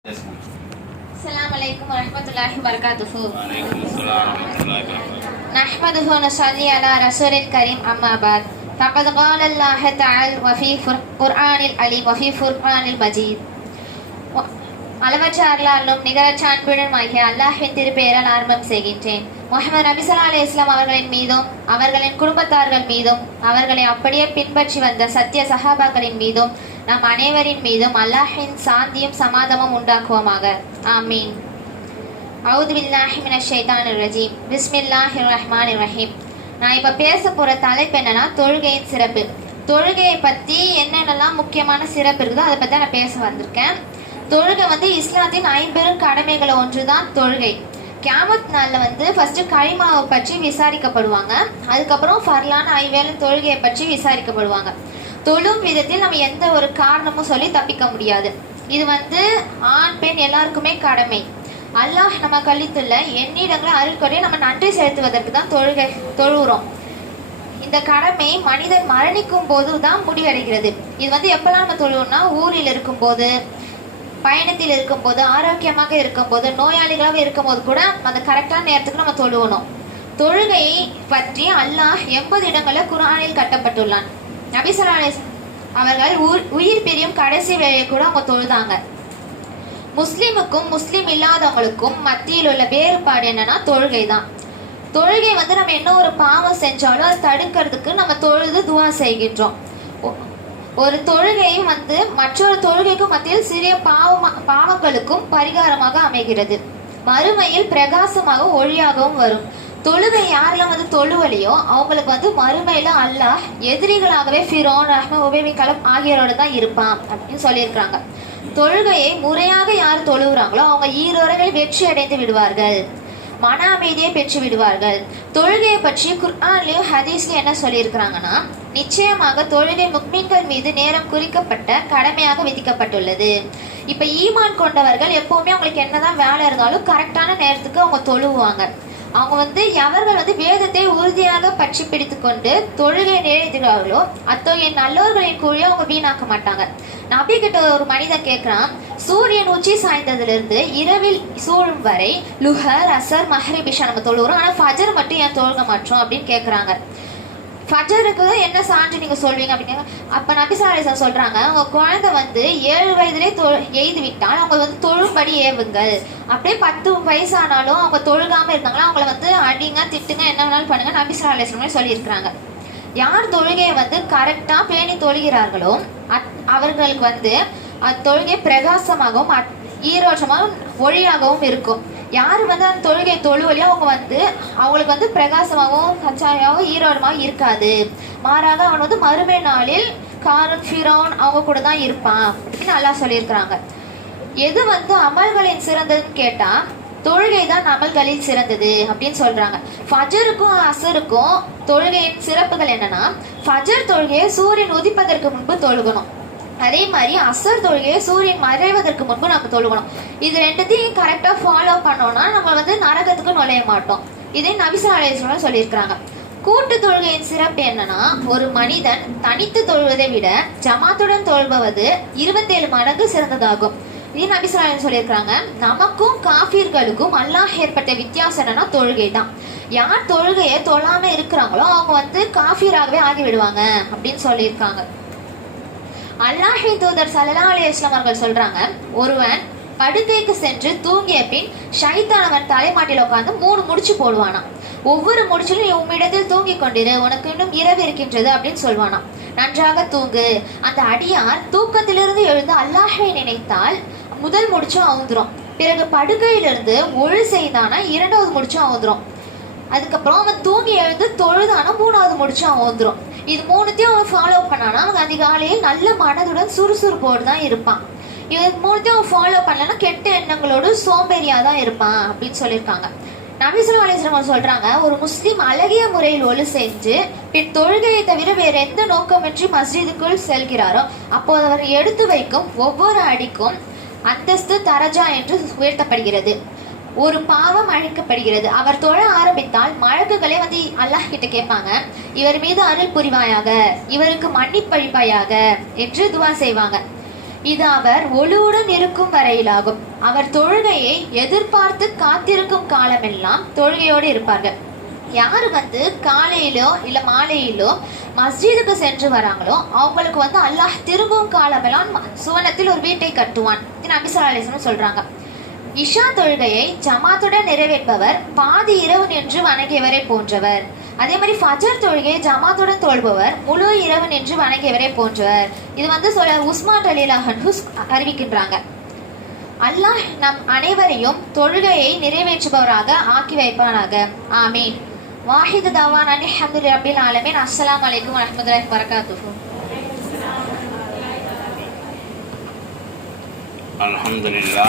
السلام عليكم ورحمة الله وبركاته وعليكم السلام ورحمة الله وبركاته نحمده ونصلي على رسول الكريم أما بعد فقد قال الله تعالى وفي فر- قرآن العليم وفي فرقان المجيد வ- அளவற்ற அருளாலும் நிகரற்ற அன்புடன் ஆகிய அல்லாஹின் திருப்பெயரால் ஆரம்பம் செய்கின்றேன் முகமது நபி ஸல்லல்லாஹு அலைஹி வஸல்லம் அவர்களின் மீதும் அவர்களின் குடும்பத்தார்கள் மீதும் அவர்களை அப்படியே பின்பற்றி வந்த சத்திய சஹாபாக்களின் மீதும் நம் அனைவரின் மீதும் அல்லாஹின் சாந்தியும் சமாதமும் உண்டாக்குவோமாக. ஆமீன். அவுது பில்லாஹி மின ஷைதான் ரஜீம். பிஸ்மில்லாஹி ரஹ்மான் ரஹீம். நான் இப்போ பேச போகிற தலைப்பு என்னன்னா தொழுகையின் சிறப்பு. தொழுகையை பற்றி என்னென்னலாம் முக்கியமான சிறப்பு இருக்குதோ அதை பற்றி நான் பேச வந்திருக்கேன். தொழுகை வந்து இஸ்லாத்தின் ஐம்பெரும் கடமைகளை ஒன்று தான் தொழுகை. கேமத் நாளில் வந்து ஃபஸ்ட்டு களிமாவை பற்றி விசாரிக்கப்படுவாங்க. அதுக்கப்புறம் ஃபர்லான ஐவேலும் தொழுகையை பற்றி விசாரிக்கப்படுவாங்க. தொழும் விதத்தில் நம்ம எந்த ஒரு காரணமும் சொல்லி தப்பிக்க முடியாது. இது வந்து ஆண் பெண் எல்லாருக்குமே கடமை. அல்லாஹ் நம்ம கழித்துள்ள எண்ணிடங்களை அருள்கொடையை நம்ம நன்றி செலுத்துவதற்கு தான் தொழுகை தொழுகிறோம். இந்த கடமை மனிதன் மரணிக்கும் போது தான் முடிவடைகிறது. இது வந்து எப்பெல்லாம் நம்ம தொழுவோம்னா ஊரில் இருக்கும்போது பயணத்தில் இருக்கும்போது ஆரோக்கியமாக இருக்கும்போது நோயாளிகளாக இருக்கும்போது கூட அந்த கரெக்டான நேரத்துக்கு நம்ம தொழுவணும் தொழுகையை பற்றி அல்லாஹ் எண்பது இடங்களில் குர்ஆனில் கட்டப்பட்டுள்ளான். நபி அவர்கள் உயிர்- உயிர் பிரியும் கடைசி வேலையை கூட அவங்க தொழுதாங்க. முஸ்லீமுக்கும் முஸ்லீம் இல்லாதவங்களுக்கும் மத்தியில் உள்ள வேறுபாடு என்னன்னா தொழுகை தான். தொழுகை வந்து நம்ம என்ன ஒரு பாவம் செஞ்சாலும் அதை தடுக்கிறதுக்கு நம்ம தொழுது துவா செய்கின்றோம். ஒரு தொழுகையும் வந்து மற்றொரு தொழுகைக்கும் மத்தியில் சிறிய பாவமா பாவங்களுக்கும் பரிகாரமாக அமைகிறது. மறுமையில் பிரகாசமாக ஒளியாகவும் வரும். தொழுகை யாரெல்லாம் வந்து தொழுவலையோ அவங்களுக்கு வந்து மறுமையில அல்லாஹ் எதிரிகளாகவே ஃபிரோன் ரஹ்ம உபேமி கலம் ஆகியோரோட தான் இருப்பான் அப்படின்னு சொல்லியிருக்கிறாங்க. தொழுகையை முறையாக யார் தொழுகிறாங்களோ அவங்க ஈரோரவில் வெற்றி அடைந்து விடுவார்கள். மன அமைதியை பெற்று விடுவார்கள். தொழுகையை பற்றி குர்ஆன்லயும் ஹதீஸ்லயும் என்ன சொல்லியிருக்கிறாங்கன்னா நிச்சயமாக தொழுகை முக்மீன்கள் மீது நேரம் குறிக்கப்பட்ட கடமையாக விதிக்கப்பட்டுள்ளது. இப்ப ஈமான் கொண்டவர்கள் எப்பவுமே அவங்களுக்கு என்னதான் வேலை இருந்தாலும் கரெக்டான நேரத்துக்கு அவங்க தொழுவாங்க. அவங்க வந்து எவர்கள் வந்து வேதத்தை உறுதியாக பற்றி பிடித்து கொண்டு தொழுகை நிறைவேற்றுகிறார்களோ அத்தகைய நல்லவர்களின் கூலியை அவங்க வீணாக்க மாட்டாங்க. நபி கிட்ட ஒரு மனிதன் கேட்கிறான் சூரியன் உச்சி சாய்ந்ததிலிருந்து இரவில் சூழும் வரை லுஹர் அசர் மஹரி பிஷா நம்ம தொழுகிறோம். ஆனால் ஃபஜர் மட்டும் ஏன் தொழுக மாட்டோம்? அப்படின்னு கேட்குறாங்க ஃபஜருக்கு என்ன சான்று நீங்க சொல்வீங்க அப்படின்னு அப்ப நபிசாரேசன் சொல்றாங்க உங்க குழந்தை வந்து ஏழு வயதிலே தொ எய்து விட்டால் அவங்க வந்து தொழும்படி ஏவுங்கள். அப்படியே பத்து வயசானாலும் அவங்க தொழுகாம இருந்தாங்களா அவங்கள வந்து அடிங்க திட்டுங்க என்ன வேணாலும் பண்ணுங்க நபிசாரேசன் சொல்லியிருக்கிறாங்க. யார் தொழுகையை வந்து கரெக்டா பேணி தொழுகிறார்களோ அத்- அவர்களுக்கு வந்து அத்தொழுகை பிரகாசமாகவும் அத்- ஈரோட்டமாகவும் ஒளியாகவும் இருக்கும். யார் வந்து அந்த தொழுகை தொழுவலையோ அவங்க வந்து அவங்களுக்கு வந்து பிரகாசமாகவும் சச்சாயாகவும் ஈரோடுமாகவும் இருக்காது. மாறாக அவன் வந்து மறுமை நாளில் காரன் ஃபிரோன் அவங்க கூட தான் இருப்பான் அப்படின்னு நல்லா சொல்லியிருக்கிறாங்க. எது வந்து அமல்களின் சிறந்ததுன்னு கேட்டால் தொழுகை தான் அமல்களில் சிறந்தது அப்படின்னு சொல்றாங்க. ஃபஜருக்கும் அசருக்கும் தொழுகையின் சிறப்புகள் என்னன்னா ஃபஜர் தொழுகையை சூரியன் உதிப்பதற்கு முன்பு தொழுகணும். அதே மாதிரி அசர் தொழுகையை சூரியன் மறைவதற்கு முன்பு நம்ம தொழுகணும். இது ரெண்டுத்தையும் கரெக்டாக ஃபாலோ பண்ணோம்னா நம்ம வந்து நரகத்துக்கு நுழைய மாட்டோம். இதே நபிசா சொல்லியிருக்கிறாங்க. கூட்டு தொழுகையின் சிறப்பு என்னன்னா ஒரு மனிதன் தனித்து தொழுவதை விட ஜமாத்துடன் தொழுபவது இருபத்தேழு மடங்கு சிறந்ததாகும். இது நபிசுலாயம் சொல்லியிருக்கிறாங்க நமக்கும் காஃபிர்களுக்கும் அல்லாஹ் ஏற்பட்ட வித்தியாசம் என்னன்னா தொழுகை தான் யார் தொழுகையை தொழாம இருக்கிறாங்களோ அவங்க வந்து காஃபியராகவே ஆகிவிடுவாங்க அப்படின்னு சொல்லியிருக்காங்க. அல்லாஹி தூதர் சல்லா அலிஸ்லாம் அவர்கள் சொல்றாங்க ஒருவன் படுக்கைக்கு சென்று தூங்கிய பின் ஷைத்தான் அவன் தலைமாட்டில் உட்கார்ந்து மூணு முடிச்சு போடுவானாம். ஒவ்வொரு முடிச்சிலும் நீ உம்மிடத்தில் தூங்கிக் கொண்டிரு உனக்கு இன்னும் இரவு இருக்கின்றது அப்படின்னு சொல்வானாம். நன்றாக தூங்கு. அந்த அடியார் தூக்கத்திலிருந்து எழுந்து அல்லாஹை நினைத்தால் முதல் முடிச்சும் அவுந்துரும். பிறகு படுக்கையிலிருந்து ஒழு செய்தானா இரண்டாவது முடிச்சும் அவுந்துரும். அதுக்கப்புறம் அவன் தூங்கி எழுந்து தொழுதானா மூணாவது முடிச்சும் அவன் வந்துடும் இது மூணுத்தையும் அவன் ஃபாலோ பண்ணானா அதிகாலையில் நல்ல மனதுடன் சுறுசுறுப்போடு தான் இருப்பான். இது மூணுத்தையும் அவன் ஃபாலோ பண்ணலன்னா கெட்ட எண்ணங்களோடு சோம்பேறியாக தான் இருப்பான் அப்படின்னு சொல்லியிருக்காங்க. நபிசுல்லா அலிஸ்லாம் சொல்றாங்க ஒரு முஸ்லீம் அழகிய முறையில் ஒழு செஞ்சு பின் தொழுகையை தவிர வேற எந்த நோக்கமின்றி மஸ்ஜிதுக்குள் செல்கிறாரோ அப்போது அவர் எடுத்து வைக்கும் ஒவ்வொரு அடிக்கும் அந்தஸ்து தரஜா என்று உயர்த்தப்படுகிறது. ஒரு பாவம் அழைக்கப்படுகிறது. அவர் தொழ ஆரம்பித்தால் மழக்குகளே வந்து அல்லாஹ் கிட்ட கேட்பாங்க. இவர் மீது அருள் புரிவாயாக இவருக்கு மன்னிப்பழிப்பாயாக என்று துவா செய்வாங்க. இது அவர் ஒளிவுடன் இருக்கும் வரையிலாகும். அவர் தொழுகையை எதிர்பார்த்து காத்திருக்கும் காலமெல்லாம் தொழுகையோடு இருப்பார்கள். யார் வந்து காலையிலோ இல்ல மாலையிலோ மஸ்ஜிதுக்கு சென்று வராங்களோ அவங்களுக்கு வந்து அல்லாஹ் திரும்பும் காலமெல்லாம் சுவனத்தில் ஒரு வீட்டை கட்டுவான். இது நபி சொல்றாங்க. இஷா தொழுகையை ஜமாத்துடன் நிறைவேற்பவர் பாதி இரவு நின்று வணங்கியவரை போன்றவர். அதே மாதிரி ஃபஜர் தொழுகையை ஜமாத்துடன் தொழுபவர் முழு இரவு நின்று வணங்கியவரை போன்றவர். இது வந்து சொல்ல உஸ்மான் அலிலாஹன் அறிவிக்கின்றாங்க. அல்லாஹ் நம் அனைவரையும் தொழுகையை நிறைவேற்றுபவராக ஆக்கி வைப்பானாக. ஆமீன். வாஹித் தவான் அலி அஹமது ரபில் ஆலமின். அஸ்லாம் அலைக்கும் வரமத்துல வரகாத்துஹு الحمد لله